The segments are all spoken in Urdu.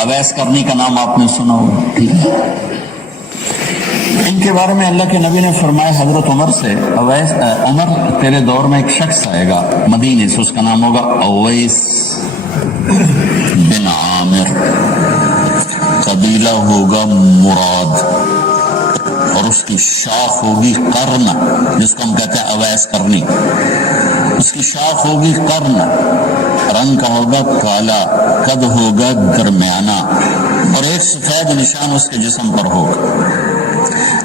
اویس کرنی کا نام آپ نے سنا ہوگا، ٹھیک ہے؟ ان کے بارے میں اللہ کے نبی نے فرمایا حضرت عمر سے، اویس عمر تیرے دور میں ایک شخص آئے گا مدینے سے، اس کا نام ہوگا اویس بن عامر، قبیلہ ہوگا مراد، اور اس کی شاخ ہوگی قرن، جس کو ہم کہتے ہیں اویس کرنی، اس کی شاخ ہوگی قرن، رنگ کا ہوگا کالا، قد ہوگا درمیانہ، اور ایک سفید نشان اس کے جسم پر ہوگا۔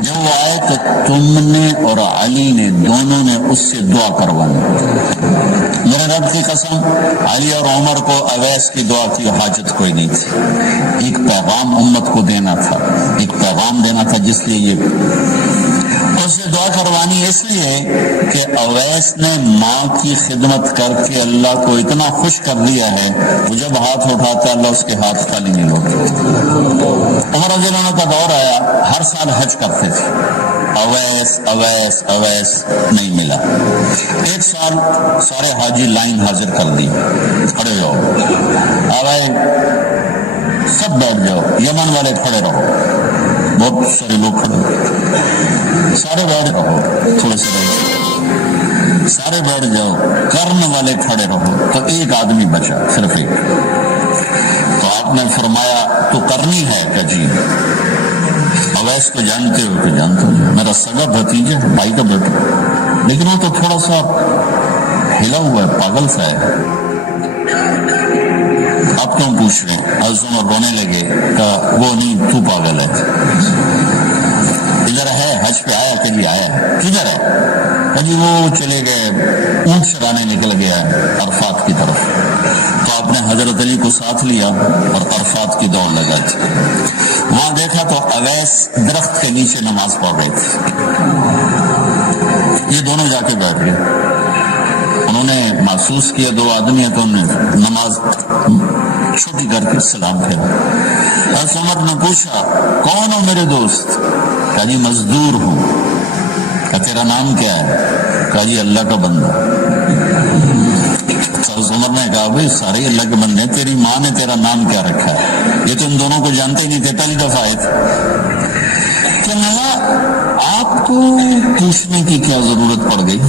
جب وہ آئے تو تم نے اور علی نے دونوں نے اس سے دعا کروانی۔ میرے رب کی قسم، علی اور عمر کو اویس کی دعا کی حاجت کوئی نہیں تھی، ایک پیغام امت کو دینا تھا، ایک پیغام دینا تھا، جس لیے یہ اس سے دعا کروانی اس لیے کہ اویس نے ماں کی خدمت کر کے اللہ کو اتنا خوش کر دیا ہے، وہ جب ہاتھ اٹھاتا اللہ اس کے ہاتھ خالی نہیں ہوتے۔ عمر رضی اللہ عنہ کا دور آیا، ہر سال حج کرتے تھے، اویس اویس اویس نہیں ملا۔ ایک سال سارے حاجی لائن حاضر کر دی، کھڑے ہو آئے، سب بیٹھ جاؤ، یمن والے کھڑے رہو، بہت سارے لوگ کھڑے ہو، سارے بیٹھ رہو، تھوڑے سے رہو، سارے بیٹھ جاؤ، کرن والے کھڑے رہو، تو ایک آدمی بچا، صرف ایک۔ تو آپ نے فرمایا تو کرنی ہے کہ جی؟ اویس کو جانتے ہو کہ جانتے ہو، میرا سگا بھتیجا ہے، بھائی کا بیٹا، لیکن وہ تو تھوڑا سا ہلا ہوا ہے، پاگل سا ہے، آپ کیوں پوچھ رہے ہیں؟ حضرت عمر رونے لگے، کہا وہ نہیں، تو پاگل ہے، ادھر ہے، حج پہ آیا کہ جی آیا ہے، کدھر ہے؟ کہ جی وہ چلے گئے، اونٹ چرانے نکل گیا عرفات کی طرف۔ تو آپ نے حضرت علی کو ساتھ لیا اور عرفات کی دوڑ لگا تھی، وہاں دیکھا تو اویس درخت کے نیچے نماز پڑھ رہے تھے، یہ دونوں جا کے بیٹھ گئے، انہوں نے محسوس کیا دو آدمی ہیں، تو انہوں نے نماز چھوٹی کر کے سلام پھیرا۔ حضرت عمر نے پوچھا کون ہو میرے دوست؟ کہا جی مزدور ہوں۔ کہا تیرا نام کیا ہے؟ کہا جی اللہ کا بندہ۔ حضرت عمر نے کہا بھائی سارے اللہ کے بندے ہیں، تیری ماں نے تیرا نام کیا رکھا ہے؟ یہ تو ان دونوں کو جانتے ہی نہیں تھے، پہلی دفعہ آئے تھے۔ آپ کو پوچھنے کی کیا ضرورت پڑ گئی؟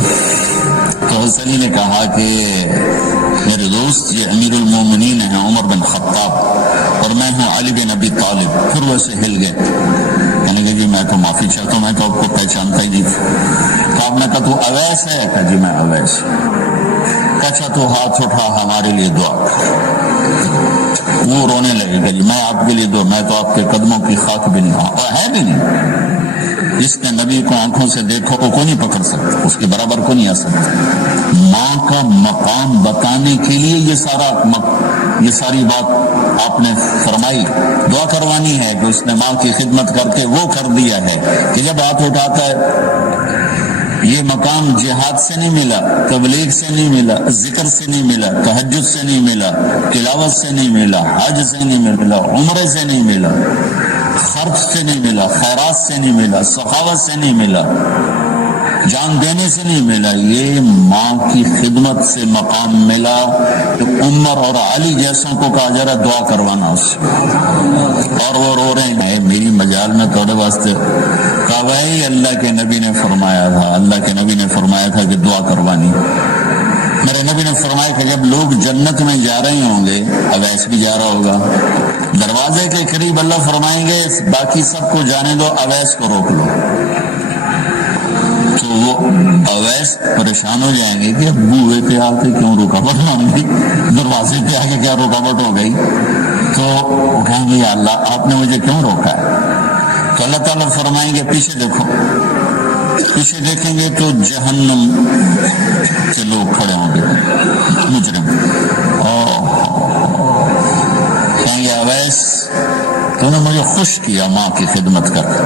تو حضرت علی نے کہا کہ میرے دوست یہ امیر المومنین ہیں عمر بن خطاب، اور میں ہوں علی بن ابی طالب۔ پھر ویسے ہل گئے، کہنے کہ جی میں تو معافی چاہتا ہوں، میں تو آپ کو پہچانتا ہی نہیں تھا۔ تو آپ نے کہا تو اویس ہے؟ کہا جی میں اویس۔ اچھا تو ہاتھ اٹھا ہمارے لیے دعا۔ وہ رونے لگے گا جی میں آپ کے لیے دعا، میں تو آپ کے قدموں کی خاک بھی نہیں ہوں، ہے بھی نہیں۔ جس نے نبی کو آنکھوں سے دیکھو کو نہیں پکڑ سکتا، اس کے برابر کو نہیں آ سکتا۔ ماں کا مقام بتانے کے لیے یہ ساری بات آپ نے فرمائی، دعا کروانی ہے کہ اس نے ماں کی خدمت کر کے وہ کر دیا ہے کہ جب ہاتھ اٹھاتا ہے، یہ مقام جہاد سے نہیں ملا، تبلیغ سے نہیں ملا، ذکر سے نہیں ملا، تہجد سے نہیں ملا، تلاوت سے نہیں ملا، حج سے نہیں ملا، عمرے سے نہیں ملا، خرچ سے نہیں ملا، خیرات سے نہیں ملا، سخاوت سے نہیں ملا، جان دینے سے نہیں ملا، یہ ماں کی خدمت سے مقام ملا کہ عمر اور علی جیسوں کو کہا جا رہا دعا کروانا اس سے، اور وہ رو رہے ہیں میری مجال میں توڑے واسطے۔ کہا بھائی اللہ کے نبی نے فرمایا تھا، اللہ کے نبی نے فرمایا تھا کہ دعا کروانی۔ میرے نبی نے فرمایا کہ جب لوگ جنت میں جا رہے ہوں گے، اویس بھی جا رہا ہوگا، دروازے کے قریب اللہ فرمائیں گے باقی سب کو جانے دو، اویس کو روک لو۔ تو وہ اویس پریشان ہو جائیں گے کہ بوئے پہ آ کے کیوں رکاوٹ مان گئی، دروازے پہ آ کے کیا رکاوٹ ہو گئی؟ تو وہ کہیں گے یا اللہ آپ نے مجھے کیوں روکا ہے؟ تو اللہ تعالیٰ فرمائیں گے پیچھے دیکھو، پیچھے دیکھیں گے تو جہنم سے لوگ کھڑے ہوں گے، مجرم، کہیں گے اویس تو نے مجھے خوش کیا ماں کی خدمت کر کے۔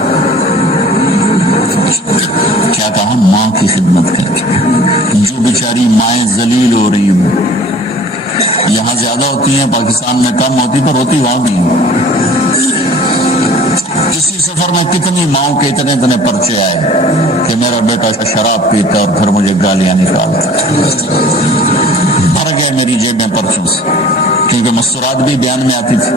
کیا کہا؟ ماں کی خدمت کر کے۔ جو بیچاری مائیں ذلیل ہو رہی ہوں، یہاں زیادہ ہوتی ہیں، پاکستان میں کم ہوتی، پر ہوتی وہاں بھی ہیں۔ اسی سفر میں کتنی ماؤں کے اتنے پرچے آئے کہ میرا بیٹا شراب پیتا اور پھر مجھے گالیاں نکالتا، بھر گئے میری جیب میں پرچوں سے، کیونکہ مستورات بھی بیان میں آتی تھی۔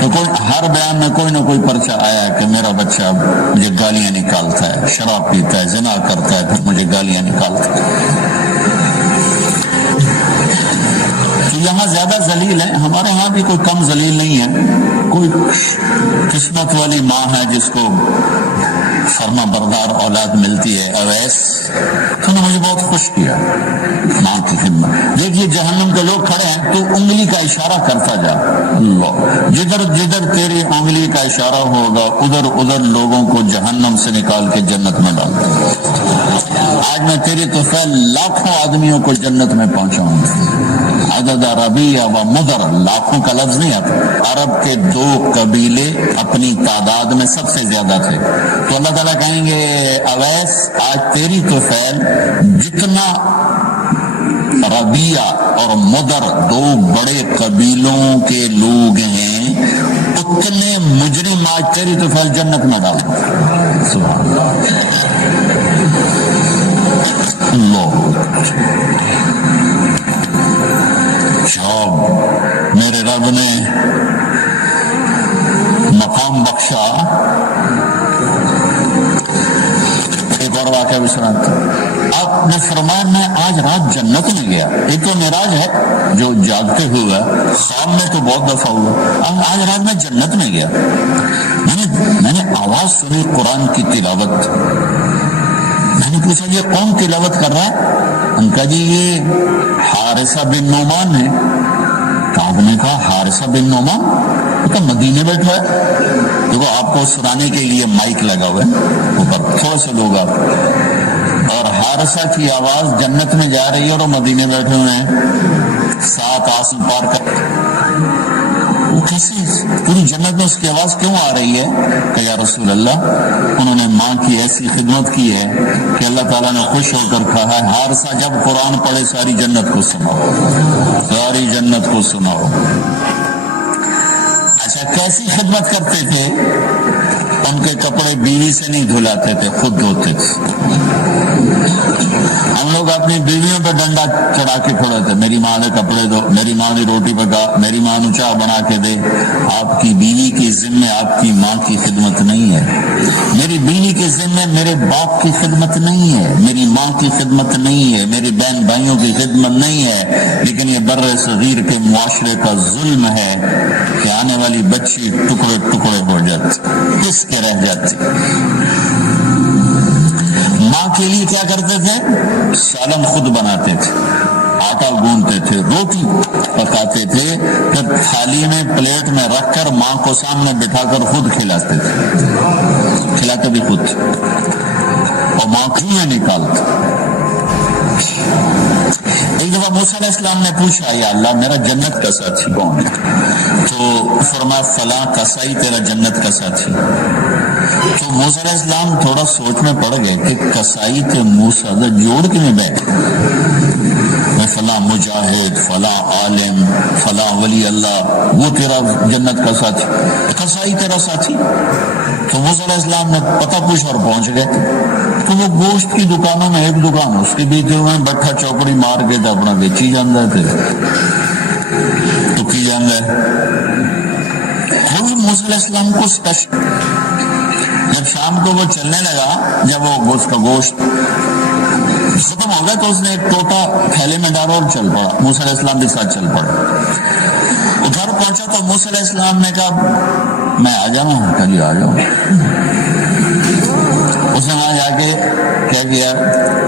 تو ہر بیان میں کوئی نہ کوئی پرچہ آیا کہ میرا بچہ مجھے گالیاں نکالتا ہے، شراب پیتا ہے، زنا کرتا ہے، پھر مجھے گالیاں نکالتا ہے۔ تو یہاں زیادہ ذلیل ہے، ہمارے ہاں بھی کوئی کم ذلیل نہیں ہے۔ کوئی قسمت والی ماں ہے جس کو فرما بردار اولاد ملتی ہے، اویس، تو نے مجھے بہت خوش کیا ماں کی خدمت۔ دیکھیے جہنم کے لوگ کھڑے ہیں تو انگلی کا اشارہ کرتا جا، اللہ جدھر جدھر تیری انگلی کا اشارہ ہوگا ادھر ادھر لوگوں کو جہنم سے نکال کے جنت میں ڈال دے۔ آج میں تیری طفیل لاکھوں آدمیوں کو جنت میں پہنچاؤں گا۔ عدد ربیع و مدر، لاکھوں کا لفظ نہیں آتا، عرب کے 2 قبیلے اپنی تعداد میں سب سے زیادہ تھے، تو اللہ تعالیٰ کہیں گے اویس آج تیری طفیل جتنا ربیع اور مدر 2 بڑے قبیلوں کے لوگ ہیں اتنے مجرم آج تیری طفیل جنت میں ڈال دو۔ سبحان اللہ۔ جب میرے رب نے مقام بخشا، ایک اور واقعہ بھی سناتا ہوں۔ آپ نے فرمایا میں آج رات جنت میں گیا، ایک تو معراج ہے جو جاگتے ہوئے، خواب میں تو بہت دفعہ ہوا، آج رات میں جنت میں گیا، میں نے آواز سنی قرآن کی تلاوت۔ میں نے پوچھا یہ کون تلاوت کر رہا ہے؟ ان کا جی یہ حارثہ بن نعمان ہے۔ تو آپ نے کہا حارثہ بن نعمان تو مدینے بیٹھا ہے؟ دیکھو آپ کو سنانے کے لیے مائک لگا ہوا ہے اوپر، تھوڑے سے لوگ آپ، اور حارثہ کی آواز جنت میں جا رہی ہے اور وہ مدینے بیٹھے ہوئے ہیں، 7 آسمان پار کر۔ وہ کیسے پوری جنت میں اس کی آواز کیوں آ رہی ہے؟ کہ یا رسول اللہ انہوں نے ماں کی ایسی خدمت کی ہے کہ اللہ تعالیٰ نے خوش ہو کر کہا ہے حارثہ جب قرآن پڑھے ساری جنت کو سناؤ، ساری جنت کو سناؤ۔ اچھا کیسی خدمت کرتے تھے؟ ان کے کپڑے بیوی سے نہیں دھلاتے تھے، خود دھوتے تھے۔ ہم لوگ اپنی بیویوں پہ ڈنڈا چڑھا کے کھڑے تھے، میری ماں نے کپڑے دو، میری ماں نے روٹی پکا، میری ماں نے چائے بنا کے دے۔ آپ کی بیوی کے ذمے آپ کی ماں کی خدمت نہیں ہے، میری بیوی کے ذمے میرے باپ کی خدمت نہیں ہے، میری ماں کی خدمت نہیں ہے، میری بہن بھائیوں کی خدمت نہیں ہے، لیکن یہ بر صغیر کے معاشرے کا ظلم ہے کہ آنے والی بچی ٹکڑے ٹکڑے ہو جاتی، کس کے رہ جاتی۔ ماں کے لیے کیا کرتے تھے؟ سالن خود بناتے تھے، آٹا گوندتے تھے، روٹی پکاتے تھے، پھر تھالی میں پلیٹ میں رکھ کر ماں کو سامنے بٹھا کر خود کھلاتے تھے، کھلاتے بھی خود، اور ماں کنویں نکالتے۔ ایک دفعہ موسیٰ علیہ السلام نے پوچھا یا اللہ میرا جنت کا ساتھی کون ہے؟ تو فرمایا فلاں کسائی تیرا جنت کا ساتھی۔ تو موسیٰ علیہ السلام تھوڑا سوچ میں پڑ گئے کہ کسائی تھے موسیٰ جوڑ کے میں بیٹھے، فلاں مجاہد، فلاں عالم، فلاں ولی اللہ وہ تیرا جنت کا ساتھی، کسائی تیرا ساتھی۔ تو موسیٰ علیہ السلام نے پتہ پوچھا اور پہنچ گئے۔ تو وہ گوشت کی دکانوں میں ایک دکان اس کے بیچے ہوئے بٹھا چوکڑی مار کے اپنا بیچی جاندے تھے، تو کی جاندے۔ موسیٰ علیہ السلام کو جب شام کو وہ چلنے لگا، جب وہ اس کا گوشت ختم ہو گیا تو اس نے ایک ٹوٹا تھیلے میں ڈالا اور چل پڑا، موسیٰ علیہ السلام کے ساتھ چل پڑا۔ وہ گھر پہنچا تو موسیٰ علیہ السلام نے کہا میں آ جاؤں؟ کہا جی آ جاؤ۔ اس نے وہاں جا کے کیا کیا،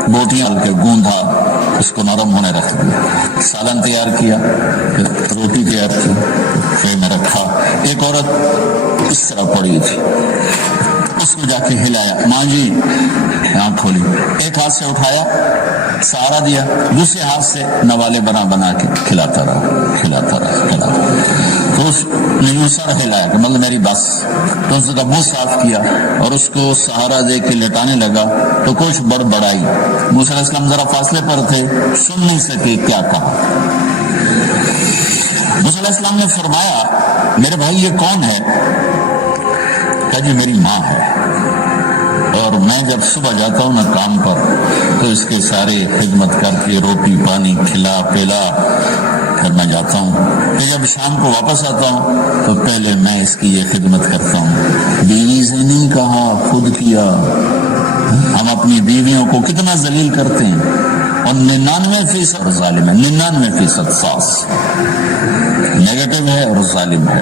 بوٹیاں ہلکے گوندھا، اس کو نرم ہونے رکھ دیا، سالن تیار کیا، روٹی تیار کی، پھر میں رکھا۔ ایک عورت اس طرح پڑی تھی، اس کو جا کے ہلایا، ماں جی آنکھ کھولی، ایک ہاتھ سے اٹھایا سہارا دیا، دوسرے ہاتھ سے نوالے بنا بنا کے کھلاتا رہا۔ تو اس نے یوں سر ہلایا کہ مطلب میری بس، تو اس کا منہ صاف کیا اور اس کو سہارا دے کے لٹانے لگا تو کچھ بڑبڑائی۔ موسیٰ علیہ السلام ذرا فاصلے پر تھے، سن نہیں سکے کیا کہا۔ موسیٰ علیہ السلام نے فرمایا میرے بھائی یہ کون ہے؟ کہا جی میری ماں ہے، اور میں جب صبح جاتا ہوں نا کام پر تو اس کے سارے خدمت کر کے روٹی پانی کھلا پلا پھر میں جاتا ہوں، پھر جب شام کو واپس آتا ہوں تو پہلے میں اس کی یہ خدمت کرتا ہوں۔ بیوی سے نہیں کہا، خود کیا۔ ہم اپنی بیویوں کو کتنا ذلیل کرتے ہیں، اور 99% ظالم ہے، 99% ساس نیگیٹو ہے اور ظالم ہے۔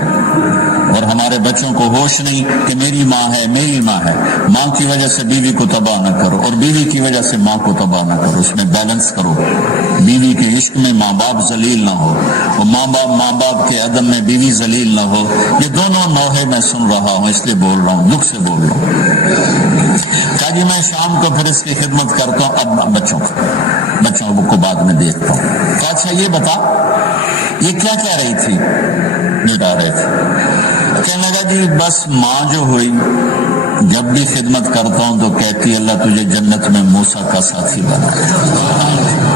اور ہمارے بچوں کو ہوش نہیں کہ میری ماں ہے، میری ماں ہے۔ ماں کی وجہ سے بیوی کو تباہ نہ کرو، اور بیوی کی وجہ سے ماں کو تباہ نہ کرو، اس میں بیلنس کرو۔ بیوی کے عشق میں ماں باپ ذلیل نہ ہو، اور ماں باپ کے عدم میں بیوی ذلیل نہ ہو۔ یہ دونوں نوحے میں سن رہا ہوں، اس لیے بول رہا ہوں، دکھ سے بول رہا ہوں۔ کہا جی میں شام کو پھر اس کی خدمت کرتا ہوں، اب بچوں کو بعد میں دیکھتا ہوں۔ تو اچھا یہ بتا یہ کیا کہہ رہی تھی؟ لٹا رہے تھے۔ کہنے لگا جی بس ماں جو ہوئی جب بھی خدمت کرتا ہوں تو کہتی اللہ تجھے جنت میں موسیٰ کا ساتھی بنا۔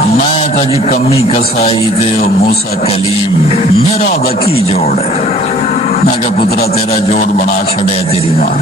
میں تو جی کمی کسائی تے موسیٰ کلیم میرا دا کی جوڑ ہے۔ میں کہا پترا تیرا جوڑ بنا چھڑے تیری ماں۔